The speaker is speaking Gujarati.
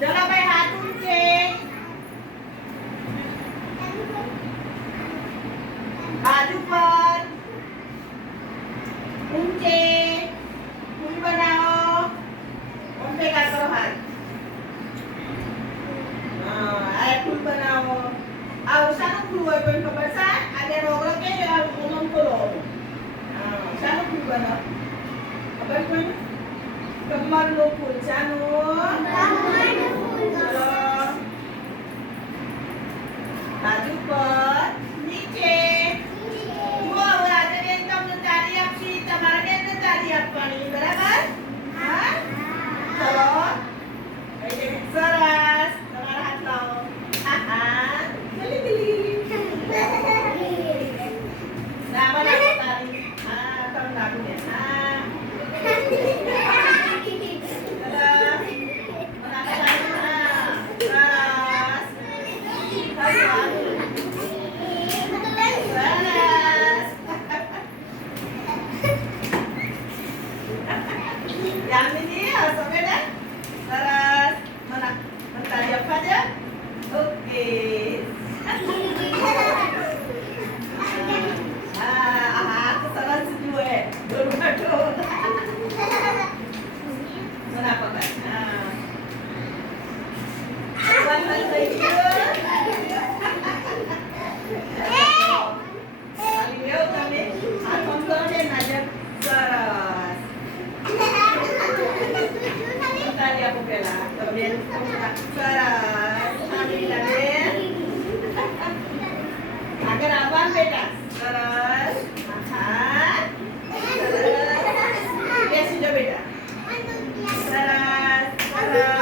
ચલો ભાઈ હાથ ઊંચે. બાજુ પર ઊંચે ફૂલ બનાવો. ઓમ ભેગા કરો હાથ. આ ફૂલ બનાવો. આ ઓસાનું ફૂલ હોય કોઈ ખબર છે? આજે રોગડો કે આ ઓમ ખોલો. શાનું ફૂલ બનાવો ખબર કોઈ? કમળનું ફૂલ. શાનું? કમળનું ફૂલ. ચલો બાજુ પર નીચે. જુઓ હવે આજે બેન તમને તાળી આપશી. તમારા બેનને તાળી આપવાની. બરાબર? હા ચલો સરસ. તમારા હાથ લાવો. આહા ગલી ના બનાવો તાળી. હા તમે લાગુ ને. હા આગળ આવવાનું બેટા. સરસ. હા સરસ. બેસી જાઓ બેટા. સરસ સરસ.